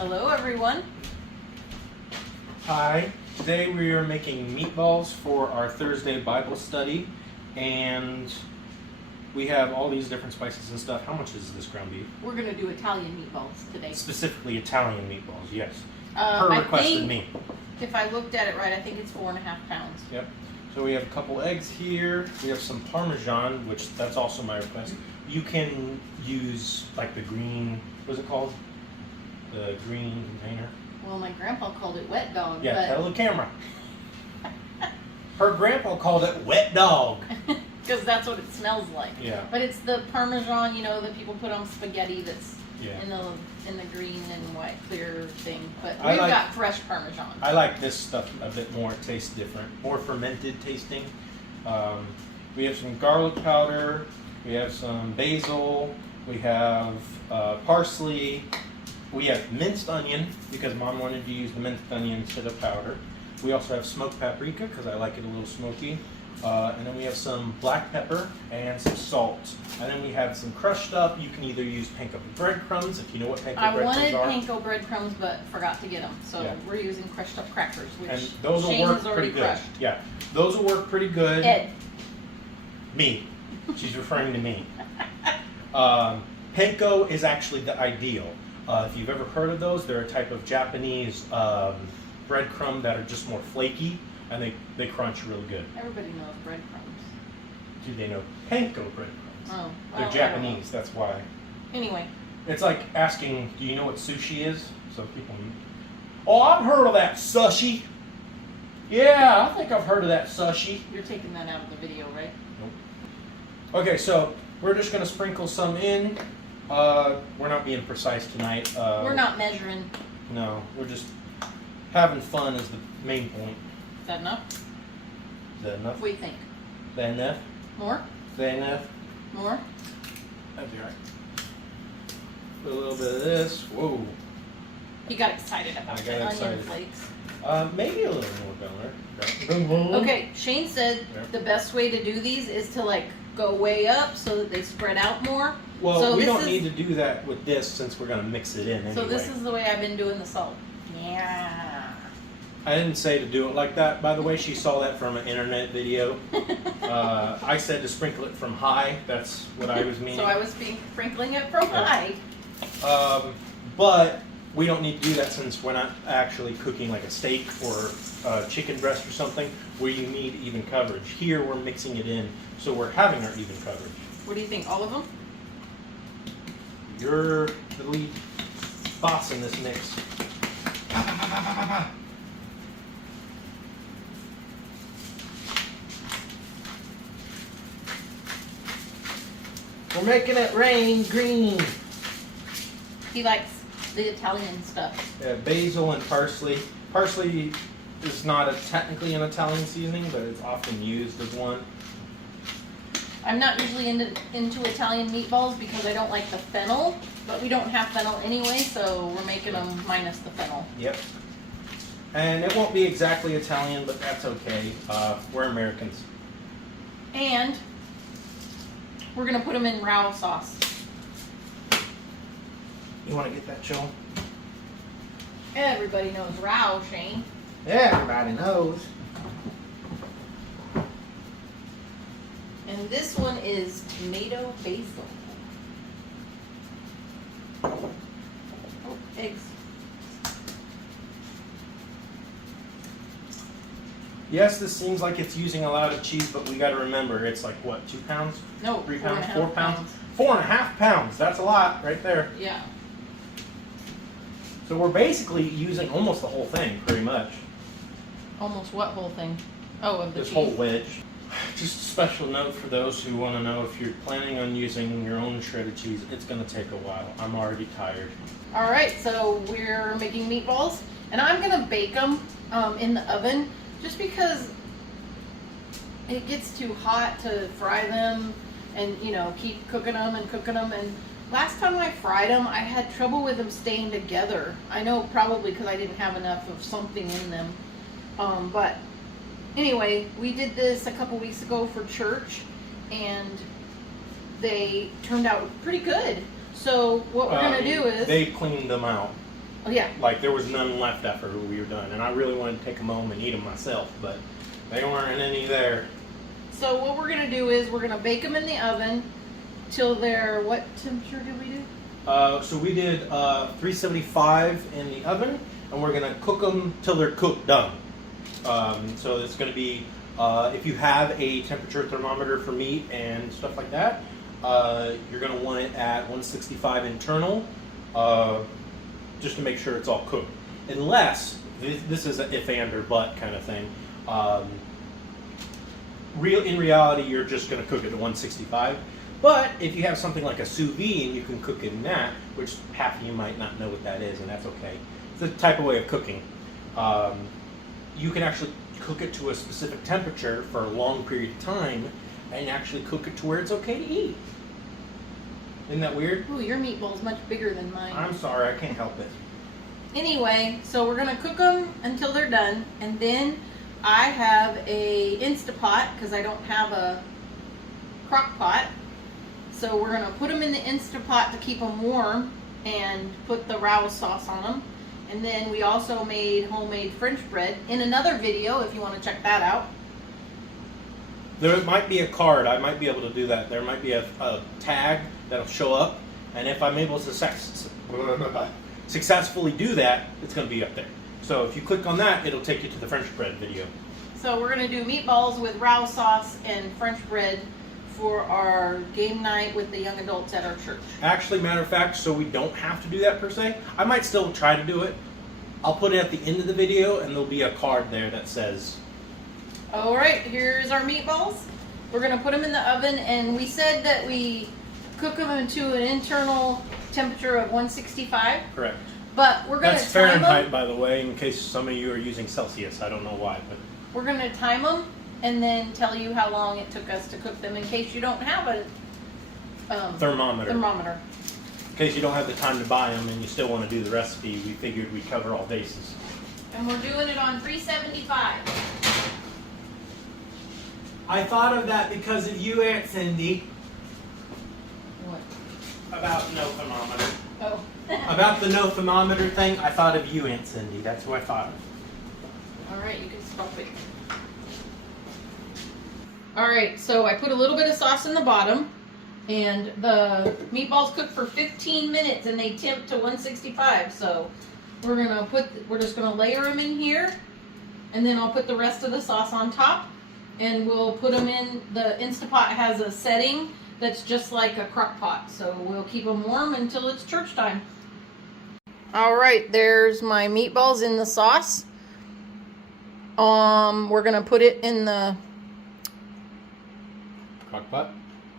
Hello everyone. Hi, today we are making meatballs for our Thursday Bible study, and we have all these different spices and stuff. How much is this ground beef? We're going to do Italian meatballs today. Specifically Italian meatballs, yes. I requested think, me. If I looked at it right, I think it's 4.5 pounds. Yep. So we have a couple eggs here. We have some Parmesan, which that's also my request. You can use like the green, what's it called? The green container. Well, my grandpa called it wet dog. Yeah, but... tell the camera. Her grandpa called it wet dog. Because that's what it smells like. Yeah. But it's the Parmesan, you know, that people put on spaghetti that's Yeah. in the green and white clear thing. But I we've like- got fresh Parmesan. I like this stuff a bit more. It tastes different, more fermented tasting. We have some garlic powder. We have some basil. We have parsley. We have minced onion because Mom wanted to use the minced onion instead of powder. We also have smoked paprika because I like it a little smoky. And then we have some black pepper and some salt. And then we have some crushed up. You can either use panko breadcrumbs if you know what panko I breadcrumbs wanted are. panko breadcrumbs, but forgot to get them. So Yeah. we're using crushed up crackers, which And those will Shane work has already pretty good. crushed. Yeah, those will work pretty good. Ed. Me. She's referring to me. Panko is actually the ideal. If you've ever heard of those, they're a type of Japanese breadcrumb that are just more flaky, and they crunch real good. Everybody knows breadcrumbs. Do they know panko breadcrumbs? Oh, well, They're I Japanese, that's why. don't know. Anyway, It's like asking, do you know what sushi is? Some people, oh, I've heard of that sushi. Yeah, I think I've heard of that sushi. you're taking that out of the video, right? Okay, so we're just going to sprinkle some in. We're not being precise tonight. We're not measuring. No, we're just having fun is the main point. Is that enough? Is that enough? What do you think? Is that enough? More? Is that enough? More? That'd be all right. Put a little bit of this. Whoa. He got excited about I got the onion excited. flakes. Maybe a little more down there. Okay, Shane said Yeah. the best way to do these is to like go way up so that they spread out more. Well, So we this don't is- need to do that with this since we're going to mix it in anyway. So this is the way I've been doing the salt. Yeah. I didn't say to do it like that, by the way. She saw that from an internet video. I said to sprinkle it from high. That's what I was meaning. So I was sprinkling it from Yeah. high. But we don't need to do that since we're not actually cooking like a steak or chicken breast or something where you need even coverage. Here we're mixing it in, so we're having our even coverage. What do you think? All of them? You're the lead boss in this mix. We're making it rain green. He likes the Italian stuff. Yeah, basil and parsley. Parsley is not technically an Italian seasoning, but it's often used as one. I'm not usually into Italian meatballs because I don't like the fennel, but we don't have fennel anyway, so we're making them minus the fennel. Yep. And it won't be exactly Italian, but that's okay. We're Americans. And we're gonna put them in Rao sauce. You want to get that, Joe? Everybody knows Rao, Shane. Everybody knows. And this one is tomato basil. Oh, eggs. Yes, this seems like it's using a lot of cheese, but we got to remember it's like what, 2 pounds? No, 3 4.5 pounds? 4 pounds? pounds. 4.5 pounds. That's a lot right there. Yeah. So we're basically using almost the whole thing, pretty much. Almost what whole thing? Oh, of the This cheese. whole wedge. Just a special note for those who want to know if you're planning on using your own shredded cheese, it's going to take a while. I'm already tired. All right, so we're making meatballs, and I'm gonna bake them in the oven, just because it gets too hot to fry them, and you know, keep cooking them and cooking them. And last time I fried them, I had trouble with them staying together. I know probably because I didn't have enough of something in them, but anyway, we did this a couple weeks ago for church, and they turned out pretty good. So what we're gonna do is they cleaned them out. Oh yeah. Like there was none left after we were done, and I really wanted to take them home and eat them myself, but they weren't any there. So what we're gonna do is we're gonna bake them in the oven till they're, what temperature did we do? So we did 375 in the oven, and we're gonna cook them till they're cooked done. So it's gonna be, if you have a temperature thermometer for meat and stuff like that, you're gonna want it at 165 internal, just to make sure it's all cooked. Unless, this is an if and or but kind of thing. In reality, you're just gonna cook it at 165. But if you have something like a sous vide and you can cook it in that, which half of you might not know what that is, and that's okay. It's a type of way of cooking. You can actually cook it to a specific temperature for a long period of time and actually cook it to where it's okay to eat. Isn't that weird? Ooh, your meatball's much bigger than mine. I'm sorry, I can't help it. Anyway, so we're gonna cook them until they're done, and then I have a Instapot because I don't have a crock pot. So we're gonna put them in the Instapot to keep them warm and put the Rouse sauce on them. And then we also made homemade French bread in another video if you want to check that out. There might be a card. I might be able to do that. There might be a tag that'll show up, and if I'm able to successfully do that, it's going to be up there. So if you click on that, it'll take you to the French bread video. So we're going to do meatballs with Rouse sauce and French bread for our game night with the young adults at our church. Actually, matter of fact, so we don't have to do that per se, I might still try to do it. I'll put it at the end of the video, and there'll be a card there that says... All right, here's our meatballs. We're going to put them in the oven, and we said that we cook them to an internal temperature of 165. Correct. But we're going to That's time Fahrenheit, them. by the way, in case some of you are using Celsius. I don't know why, but... We're going to time them and then tell you how long it took us to cook them in case you don't have a Thermometer. In case you don't have the time to buy them and you still want to do the recipe, we figured we'd cover all bases. And we're doing it on 375. I thought of that because of you, Aunt Cindy. What? About no thermometer. Oh. About the no thermometer thing, I thought of you, Aunt Cindy. That's who I thought of. All right, you can stop it. All right, so I put a little bit of sauce in the bottom, and the meatballs cook for 15 minutes, and they temp to 165. So we're just gonna layer them in here, and then I'll put the rest of the sauce on top, and we'll put them in. The Instapot has a setting that's just like a crock pot, so we'll keep them warm until it's church time. All right, there's my meatballs in the sauce. We're gonna put it in the Crock-pot?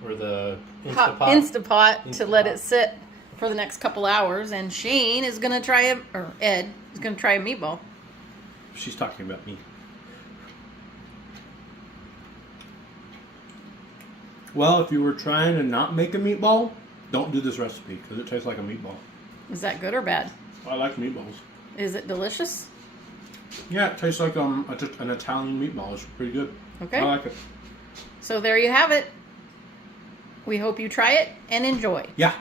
Or the Instapot to let it sit for the next couple hours, and Shane is gonna try Ed is gonna try a meatball. She's talking about me. Well, if you were trying to not make a meatball, don't do this recipe because it tastes like a meatball. Is that good or bad? I like meatballs. Is it delicious? Yeah, it tastes like an Italian meatball. It's pretty good. Okay. I like it. So there you have it. We hope you try it and enjoy. Yeah.